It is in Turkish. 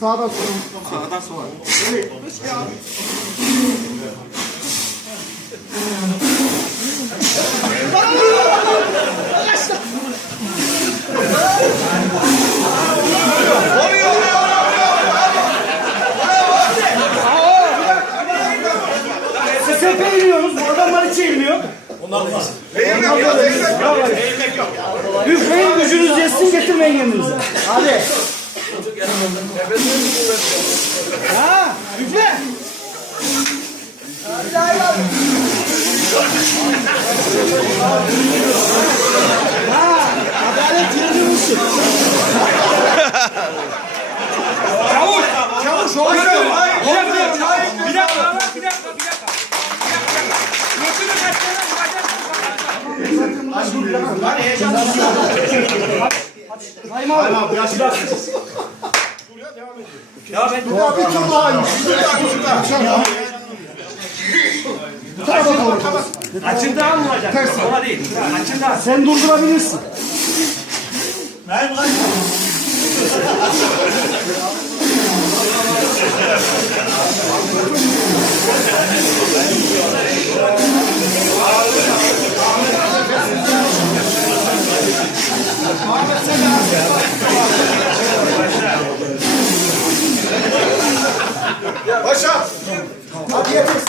Sağdan sonra. Sağdan sola. Sepe iniyoruz. Bu adamlar hiç eğilmiyor. Üfleyin gücünüz yetsin getirmeyin yanınıza. Hadi. Ha, üfle. Ha, adalet yerini bulsun. Çavuş! Çavuş! Bir dakika! Bir dakika! Bir dakika! Bir dakika! Bir dakika! Götünü Hayır abi. Ya ben Ya bir tur daha iyi. Bir daha bir tur daha. Bu tarafa doğru. açından mı olacak? Sola değil. Açından. Sen durdurabilirsin. Yes.